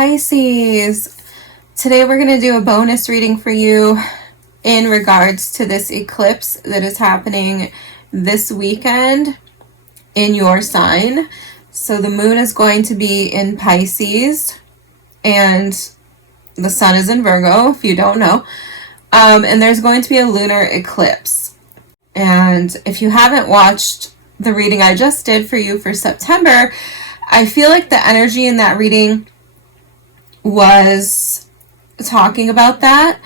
Pisces, today we're going to do a bonus reading for you in regards to this eclipse that is happening this weekend in your sign. So the moon is going to be in Pisces and the sun is in Virgo, if you don't know. And there's going to be a lunar eclipse. And if you haven't watched the reading I just did for you for September, I feel like the energy in that reading was talking about that,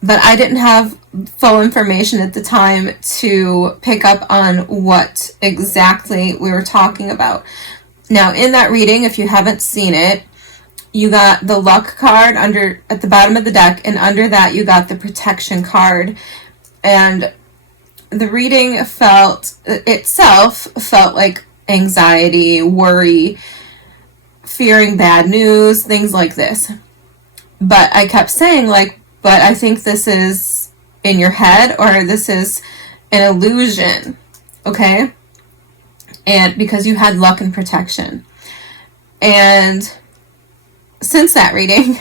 but I didn't have full information at the time to pick up on what exactly we were talking about. Now, in that reading, if you haven't seen it, you got the luck card at the bottom of the deck, and under that you got the protection card. And the reading itself felt like anxiety, worry, fearing bad news, things like this. But I kept saying, but I think this is in your head, or this is an illusion, okay? And because you had luck and protection. And since that reading,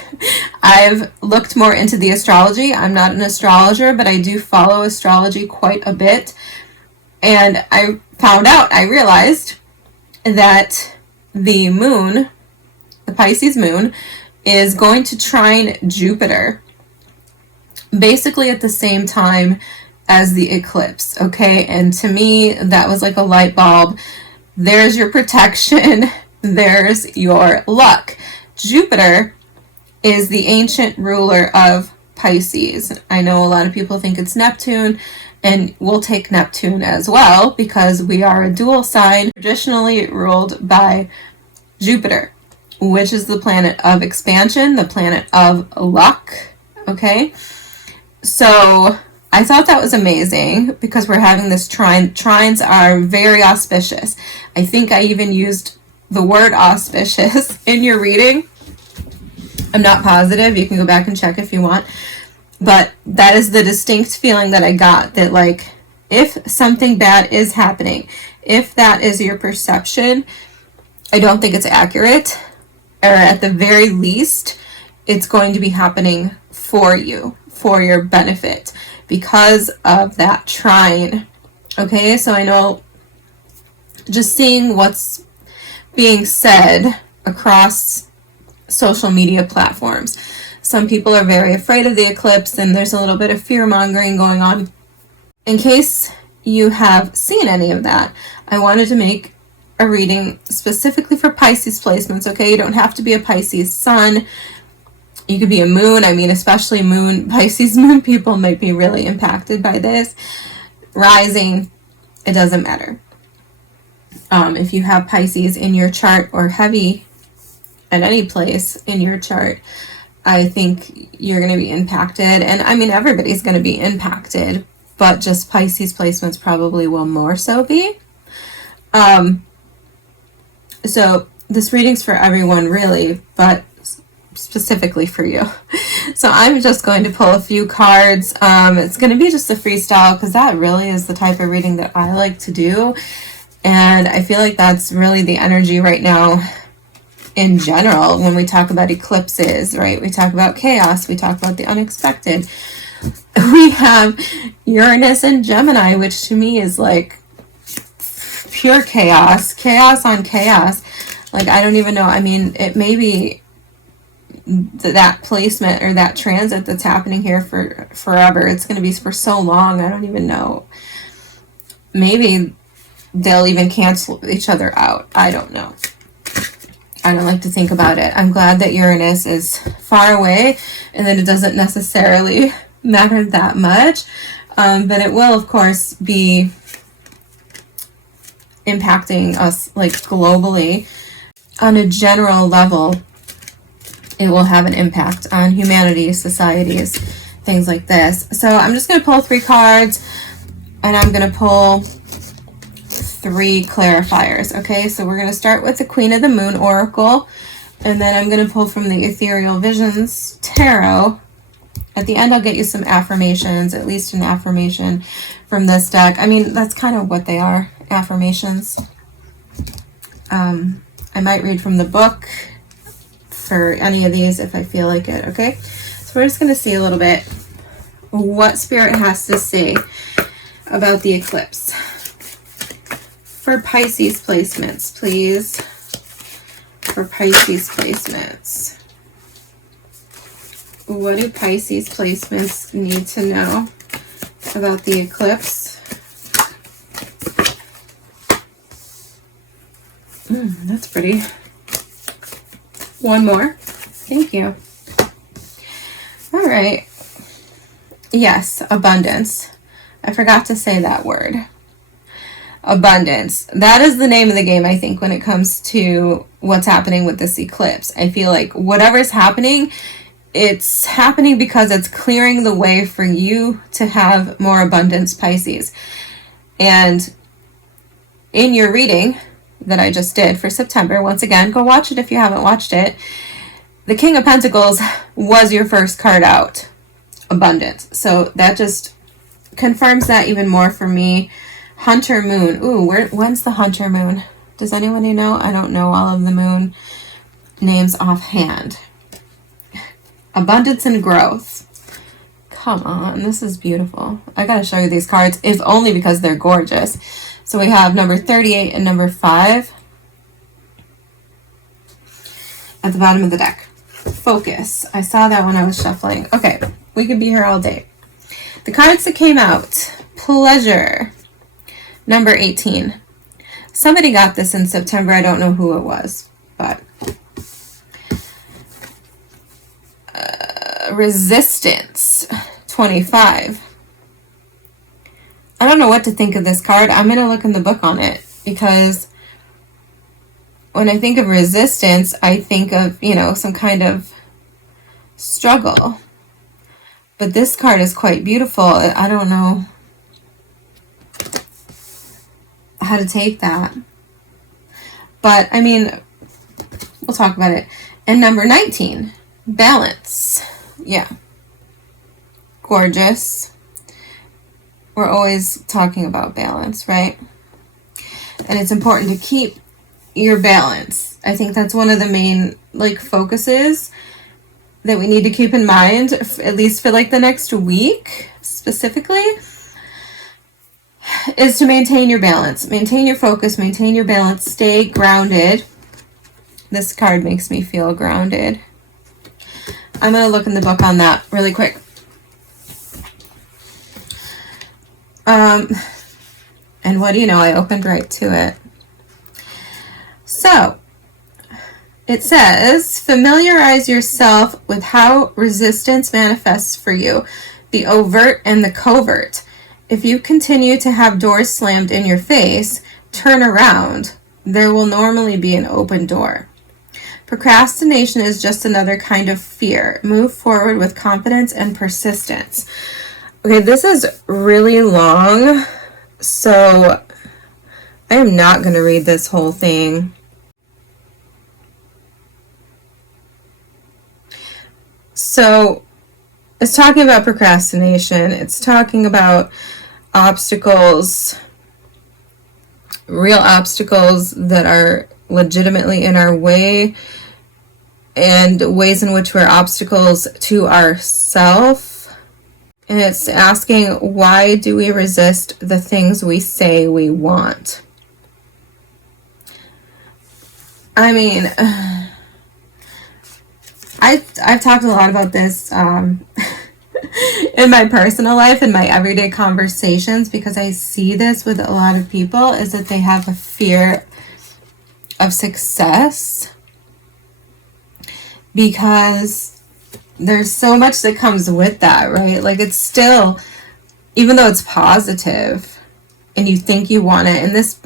I've looked more into the astrology. I'm not an astrologer, but I do follow astrology quite a bit. And I realized that the moon, the Pisces moon, is going to trine Jupiter basically at the same time as the eclipse, okay? And to me, that was like a light bulb. There's your protection, there's your luck. Jupiter is the ancient ruler of Pisces. I know a lot of people think it's Neptune, and we'll take Neptune as well because we are a dual sign traditionally ruled by Jupiter, which is the planet of expansion, the planet of luck, okay? So I thought that was amazing because we're having this trine. Trines are very auspicious. I think I even used the word auspicious in your reading. I'm not positive. You can go back and check if you want. But that is the distinct feeling that I got, that like if something bad is happening, if that is your perception, I don't think it's accurate, or at the very least, it's going to be happening for you, for your benefit, because of that trine. Okay, so I know just seeing what's being said across social media platforms. Some people are very afraid of the eclipse, and there's a little bit of fear-mongering going on. In case you have seen any of that, I wanted to make a reading specifically for Pisces placements, okay? You don't have to be a Pisces sun. You could be a moon. I mean, especially Pisces moon people might be really impacted by this. Rising, it doesn't matter. If you have Pisces in your chart or heavy at any place in your chart, I think you're going to be impacted. And I mean, everybody's going to be impacted, but just Pisces placements probably will more so be. So this reading's for everyone really, but specifically for you. So I'm just going to pull a few cards. It's going to be just a freestyle because that really is the type of reading that I like to do. And I feel like that's really the energy right now in general when we talk about eclipses, right? We talk about chaos, we talk about the unexpected. We have Uranus and Gemini, which to me is like pure chaos, chaos on chaos. Like, I don't even know. I mean, it may be that placement or that transit that's happening here for forever. It's going to be for so long. I don't even know. Maybe they'll even cancel each other out. I don't know. I don't like to think about it. I'm glad that Uranus is far away and that it doesn't necessarily matter that much. But it will, of course, be impacting us like globally. On a general level, it will have an impact on humanity, societies, things like this. So I'm just going to pull 3 cards, and I'm going to pull 3 clarifiers. Okay, so we're going to start with the Queen of the Moon Oracle, and then I'm going to pull from the Ethereal Visions Tarot. At the end, I'll get you some affirmations, at least an affirmation from this deck. I mean, that's kind of what they are, affirmations. I might read from the book for any of these if I feel like it, okay? So we're just going to see a little bit what Spirit has to say about the eclipse. For Pisces placements, please. For Pisces placements. What do Pisces placements need to know about the eclipse? That's pretty. One more. Thank you. All right. Yes, abundance. I forgot to say that word. Abundance. That is the name of the game, I think, when it comes to what's happening with this eclipse. I feel like whatever's happening, it's happening because it's clearing the way for you to have more abundance, Pisces. And in your reading that I just did for September, once again, go watch it if you haven't watched it. The King of Pentacles was your first card out. Abundance. So that just confirms that even more for me. Hunter moon. Ooh, when's the Hunter moon? Does anybody know? I don't know all of the moon names offhand. Abundance and growth. Come on, this is beautiful. I gotta show you these cards, if only because they're gorgeous. So we have number 38 and number 5 at the bottom of the deck. Focus. I saw that when I was shuffling. Okay, we could be here all day. The cards that came out. Pleasure. Number 18. Somebody got this in September. I don't know who it was, but resistance. 25. I don't know what to think of this card. I'm going to look in the book on it because when I think of resistance, I think of, you know, some kind of struggle. But this card is quite beautiful. I don't know how to take that. But, I mean, we'll talk about it. And number 19, balance. Yeah. Gorgeous. We're always talking about balance, right? And it's important to keep your balance. I think that's one of the main, like, focuses that we need to keep in mind, at least for, like, the next week, specifically, is to maintain your balance. Maintain your focus, maintain your balance, stay grounded. This card makes me feel grounded. I'm going to look in the book on that really quick. And what do you know? I opened right to it. So, it says, familiarize yourself with how resistance manifests for you, the overt and the covert. If you continue to have doors slammed in your face, turn around. There will normally be an open door. Procrastination is just another kind of fear. Move forward with confidence and persistence. Okay, this is really long, so I am not going to read this whole thing. So it's talking about procrastination. It's talking about obstacles, real obstacles that are legitimately in our way, and ways in which we're obstacles to ourselves. And it's asking, why do we resist the things we say we want? I mean, I've talked a lot about this in my personal life, in my everyday conversations, because I see this with a lot of people, is that they have a fear of success because there's so much that comes with that, right? Like, it's still, even though it's positive and you think you want it, and this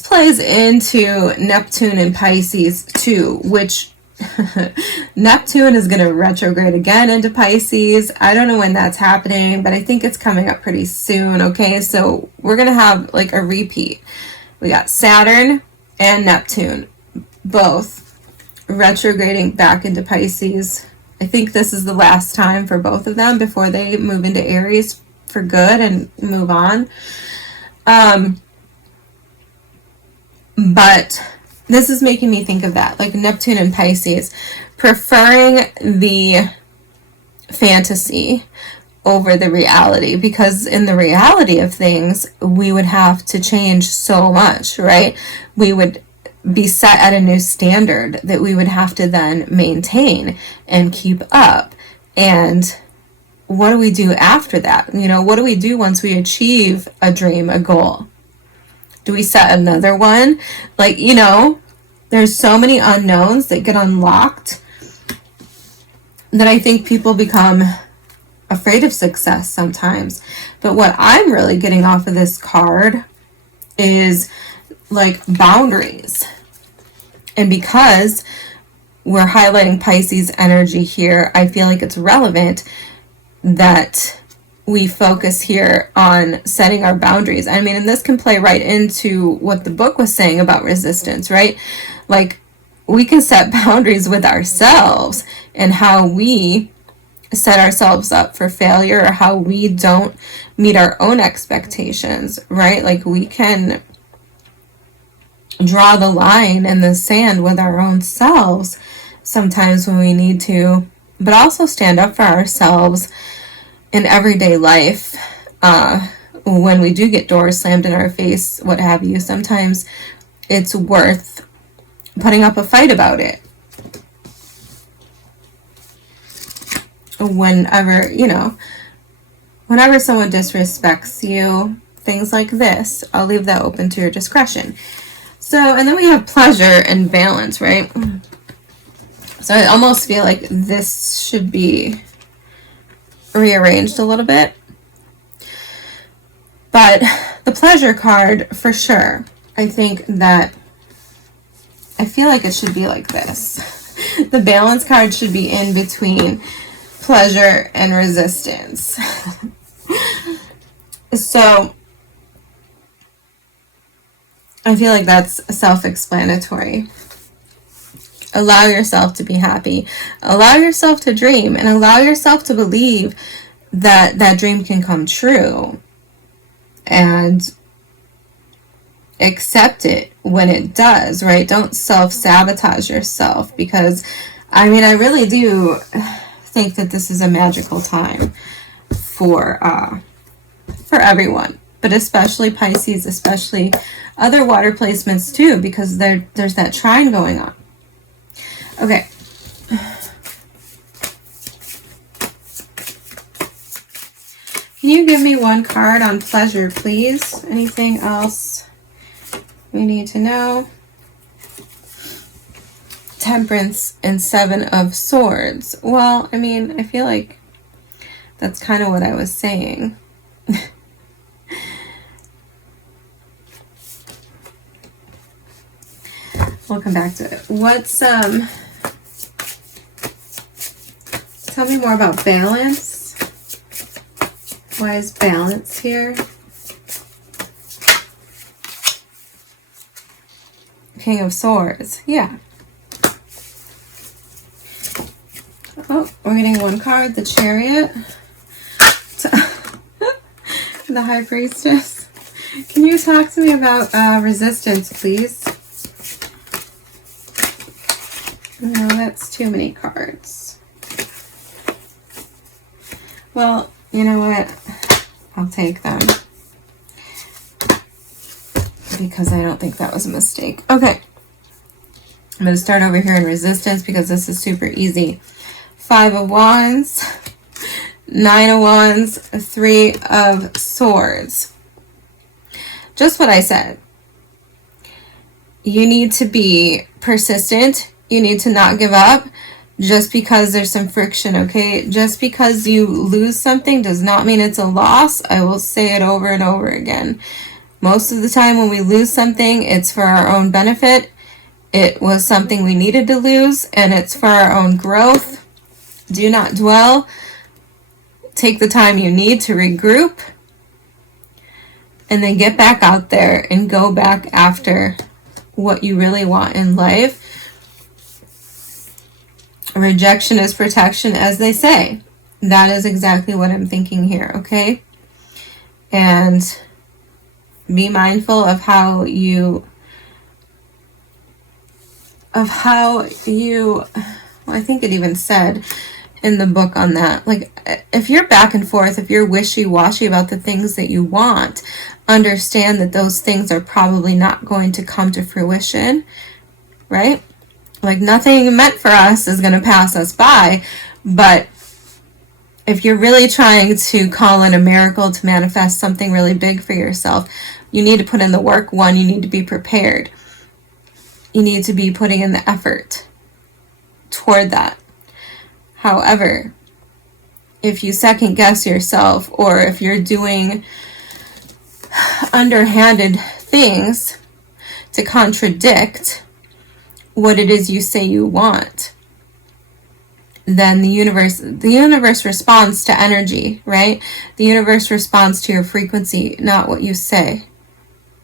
plays into Neptune and Pisces too, which Neptune is going to retrograde again into Pisces. I don't know when that's happening, but I think it's coming up pretty soon, okay? So we're going to have like a repeat. We got Saturn and Neptune, both retrograding back into Pisces. I think this is the last time for both of them before they move into Aries for good and move on. But this is making me think of that, like Neptune and Pisces, preferring the fantasy over the reality, because in the reality of things, we would have to change so much, right? We would be set at a new standard that we would have to then maintain and keep up. And what do we do after that? You know, what do we do once we achieve a dream, a goal? Do we set another one? Like, you know, there's so many unknowns that get unlocked that I think people become afraid of success sometimes. But what I'm really getting off of this card is like boundaries. And because we're highlighting Pisces energy here, I feel like it's relevant that we focus here on setting our boundaries. I mean, and this can play right into what the book was saying about resistance, right? Like, we can set boundaries with ourselves and how we set ourselves up for failure, or how we don't meet our own expectations, right? Like, we can draw the line in the sand with our own selves sometimes when we need to, but also stand up for ourselves in everyday life. When we do get doors slammed in our face, what have you, sometimes it's worth putting up a fight about it. Whenever, you know, whenever someone disrespects you, things like this, I'll leave that open to your discretion. So, and then we have pleasure and balance, right? So I almost feel like this should be rearranged a little bit. But the pleasure card, for sure, I think that, I feel like it should be like this. The balance card should be in between pleasure and resistance. So I feel like that's self-explanatory. Allow yourself to be happy. Allow yourself to dream, and allow yourself to believe that that dream can come true. And accept it when it does, right? Don't self-sabotage yourself, because, I mean, I really do think that this is a magical time for everyone, but especially Pisces, especially other water placements too, because there's that trine going on. Okay. Can you give me one card on pleasure, please? Anything else we need to know? Temperance and Seven of Swords. Well, I mean, I feel like that's kind of what I was saying. We'll come back to it. What's, tell me more about balance. Why is balance here? King of Swords. Yeah. Oh, we're getting one card, the Chariot. The High Priestess. Can you talk to me about resistance, please? No, that's too many cards. Well, you know what? I'll take them, because I don't think that was a mistake. Okay. I'm going to start over here in resistance, because this is super easy. 5 of Wands, 9 of Wands, 3 of Swords. Just what I said. You need to be persistent. You need to not give up just because there's some friction, okay? Just because you lose something does not mean it's a loss. I will say it over and over again. Most of the time when we lose something, it's for our own benefit. It was something we needed to lose, and it's for our own growth. Do not dwell. Take the time you need to regroup, and then get back out there and go back after what you really want in life. Rejection is protection, as they say. That is exactly what I'm thinking here, okay? And be mindful of how you of how you, well, I think it even said in the book on that, like, if you're back and forth, if you're wishy-washy about the things that you want, understand that those things are probably not going to come to fruition, right? Like, nothing meant for us is going to pass us by, but if you're really trying to call in a miracle to manifest something really big for yourself, you need to put in the work. One, you need to be prepared. You need to be putting in the effort toward that. However, if you second guess yourself, or if you're doing underhanded things to contradict what it is you say you want, then the universe responds to energy, right? The universe responds to your frequency, not what you say.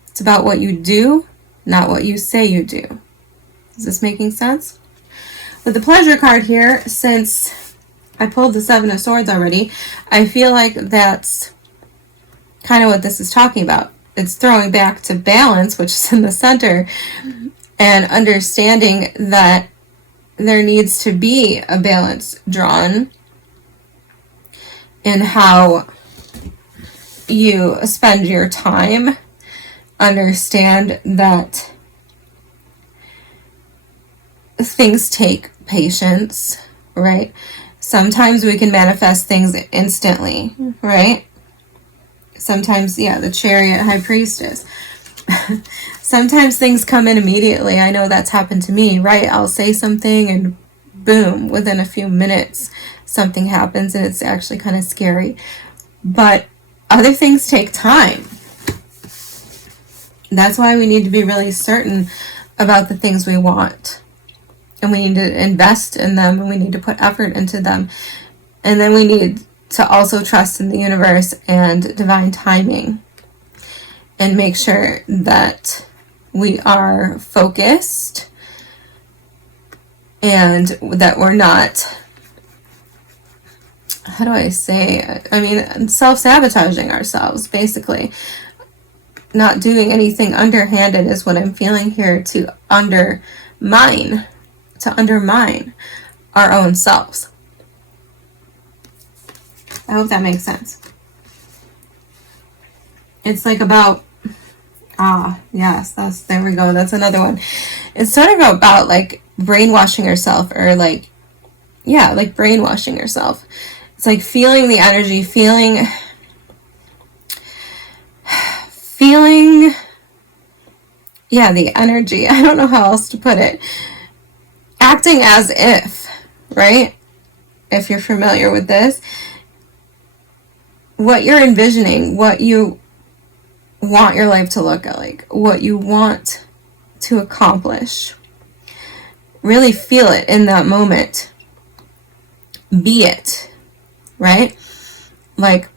It's about what you do, not what you say you do. Is this making sense? With the pleasure card here, since I pulled the Seven of Swords already, I feel like that's kind of what this is talking about. It's throwing back to balance, which is in the center, and understanding that there needs to be a balance drawn in how you spend your time. Understand that things take patience, right? Sometimes we can manifest things instantly, right? Sometimes, yeah, the Chariot, High Priestess. Sometimes things come in immediately. I know that's happened to me, right? I'll say something and boom, within a few minutes, something happens, and it's actually kind of scary. But other things take time. That's why we need to be really certain about the things we want. And we need to invest in them, and we need to put effort into them. And then we need to also trust in the universe and divine timing, and make sure that we are focused and that we're not, how do I say, self-sabotaging ourselves, basically. Not doing anything underhanded is what I'm feeling here, to undermine our own selves. I hope that makes sense. It's like about, yes, there we go. That's another one. It's sort of about like brainwashing yourself, or like brainwashing yourself. It's like feeling the energy, feeling, the energy. I don't know how else to put it. Acting as if, right? If you're familiar with this, what you're envisioning, what you want your life to look like, what you want to accomplish. Really feel it in that moment. Be it, right? Like,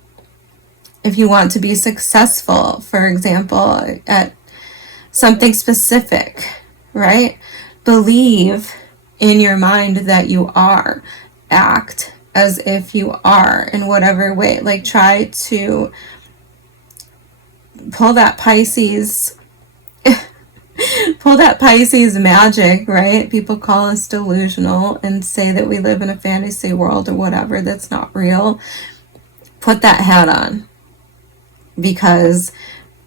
if you want to be successful, for example, at something specific, right? Believe in your mind that you are. Act as if you are in whatever way. Like, try to pull that Pisces magic, right? People call us delusional and say that we live in a fantasy world or whatever that's not real. Put that hat on, because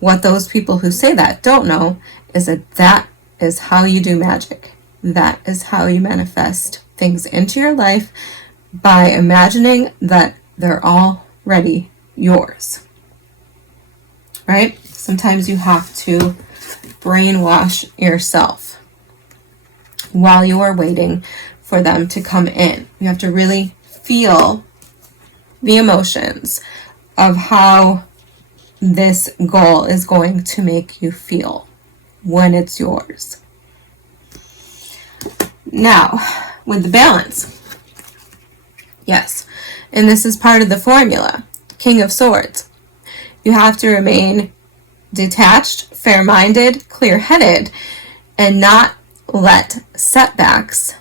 what those people who say that don't know is that is how you do magic. That is how you manifest things into your life, by imagining that they're already yours. Right? Sometimes you have to brainwash yourself while you are waiting for them to come in. You have to really feel the emotions of how this goal is going to make you feel when it's yours. Now, with the balance. Yes, and this is part of the formula. King of Swords. You have to remain detached, fair-minded, clear-headed, and not let setbacks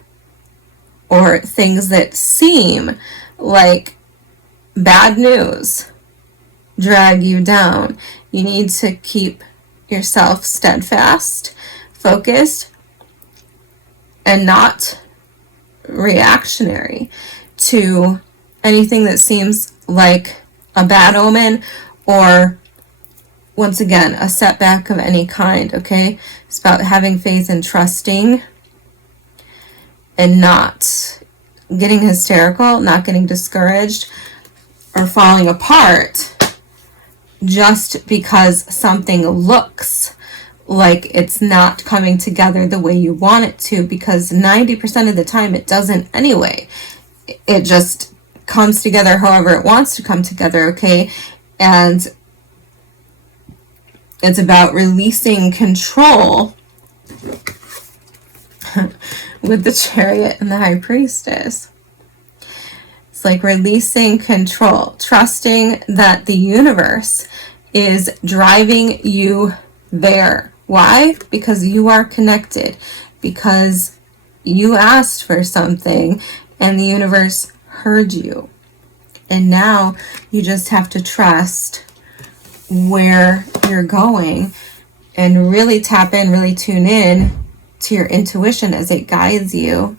or things that seem like bad news drag you down. You need to keep yourself steadfast, focused, and not reactionary to anything that seems like a bad omen or, once again, a setback of any kind, okay? It's about having faith and trusting and not getting hysterical, not getting discouraged or falling apart just because something looks like it's not coming together the way you want it to, because 90% of the time it doesn't anyway. It just comes together however it wants to come together, okay? And it's about releasing control with the Chariot and the High Priestess. It's like releasing control, trusting that the universe is driving you there. Why? Because you are connected, because you asked for something and the universe heard you. And now you just have to trust where you're going and really tap in, really tune in to your intuition as it guides you.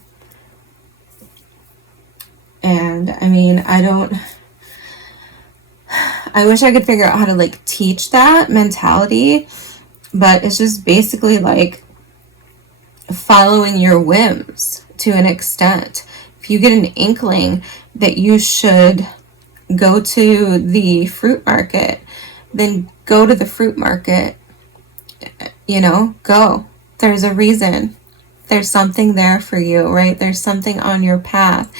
And I mean, I wish I could figure out how to like teach that mentality, but it's just basically like following your whims to an extent. If you get an inkling that you should go to the fruit market, then go to the fruit market. You know, go. There's a reason. There's something there for you, right? There's something on your path.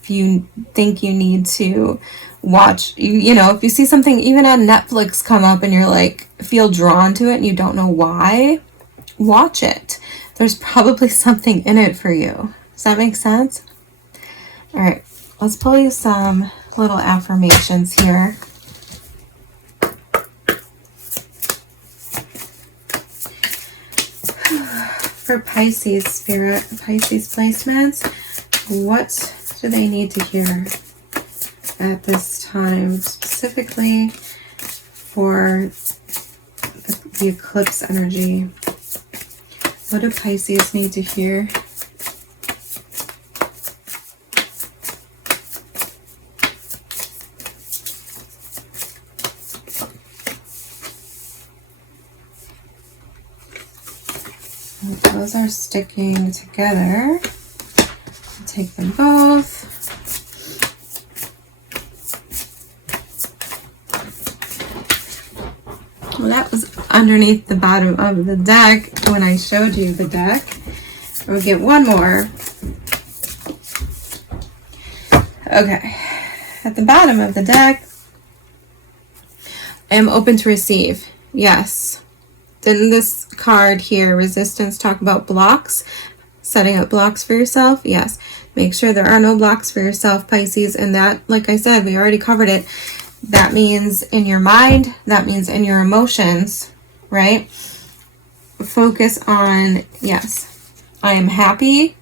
If you think you need to watch, you know, if you see something even on Netflix come up and you're like, feel drawn to it and you don't know why, watch it. There's probably something in it for you. Does that make sense? All right, let's pull you some little affirmations here. For Pisces spirit, Pisces placements, what do they need to hear at this time, specifically for the eclipse energy? What do Pisces need to hear? Those are sticking together. I'll take them both. Well, that was underneath the bottom of the deck when I showed you the deck. We'll get one more. Okay. At the bottom of the deck, I am open to receive. Yes. Didn't this card here, resistance, talk about blocks? Setting up blocks for yourself? Yes. Make sure there are no blocks for yourself, Pisces. And that, like I said, we already covered it. That means in your mind. That means in your emotions, right? Focus on, yes, I am happy.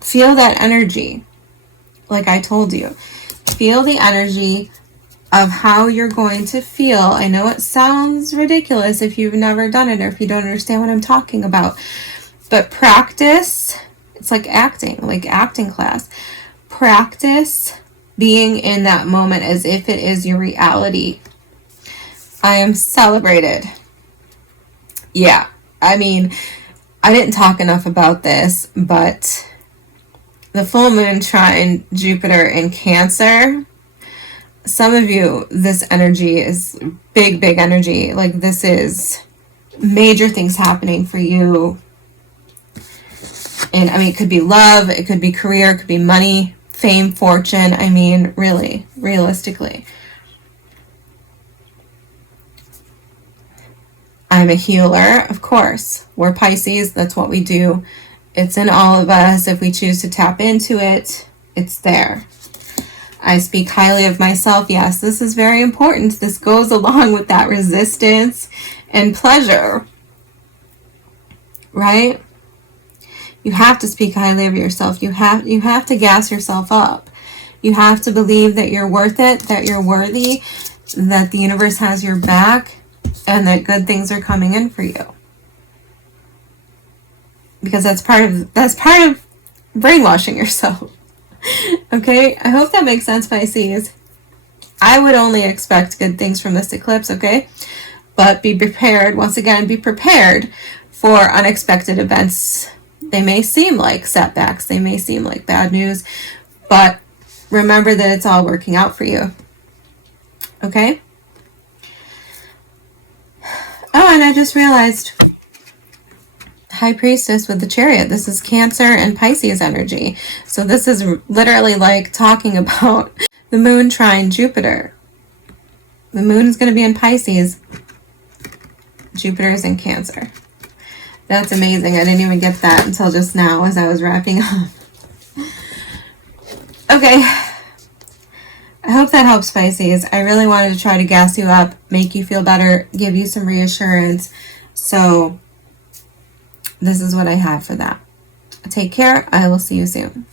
Feel that energy. Like I told you. Feel the energy of how you're going to feel. I know it sounds ridiculous if you've never done it or if you don't understand what I'm talking about, but practice. It's like acting class. Practice being in that moment as if it is your reality. I am celebrated. Yeah, I mean, I didn't talk enough about this, but the full moon trine Jupiter in Cancer, some of you, this energy is big energy. Like this is major things happening for you. And I mean, it could be love, it could be career, it could be money, fame, fortune. I mean, really, realistically. I'm a healer, of course. We're Pisces, that's what we do. It's in all of us. If we choose to tap into it, it's there. I speak highly of myself. Yes, this is very important. This goes along with that resistance and pleasure, right? You have to speak highly of yourself. You have to gas yourself up. You have to believe that you're worth it, that you're worthy, that the universe has your back, and that good things are coming in for you. because that's part of brainwashing yourself. Okay, I hope that makes sense, Pisces. I would only expect good things from this eclipse, okay? But be prepared, once again, be prepared for unexpected events. They may seem like setbacks, they may seem like bad news, but remember that it's all working out for you, okay? Oh, and I just realized, High Priestess with the Chariot. This is Cancer and Pisces energy. So this is literally like talking about the moon trine Jupiter. The moon is going to be in Pisces. Jupiter is in Cancer. That's amazing. I didn't even get that until just now as I was wrapping up. Okay. I hope that helps, Pisces. I really wanted to try to gas you up, make you feel better, give you some reassurance. So this is what I have for that. Take care. I will see you soon.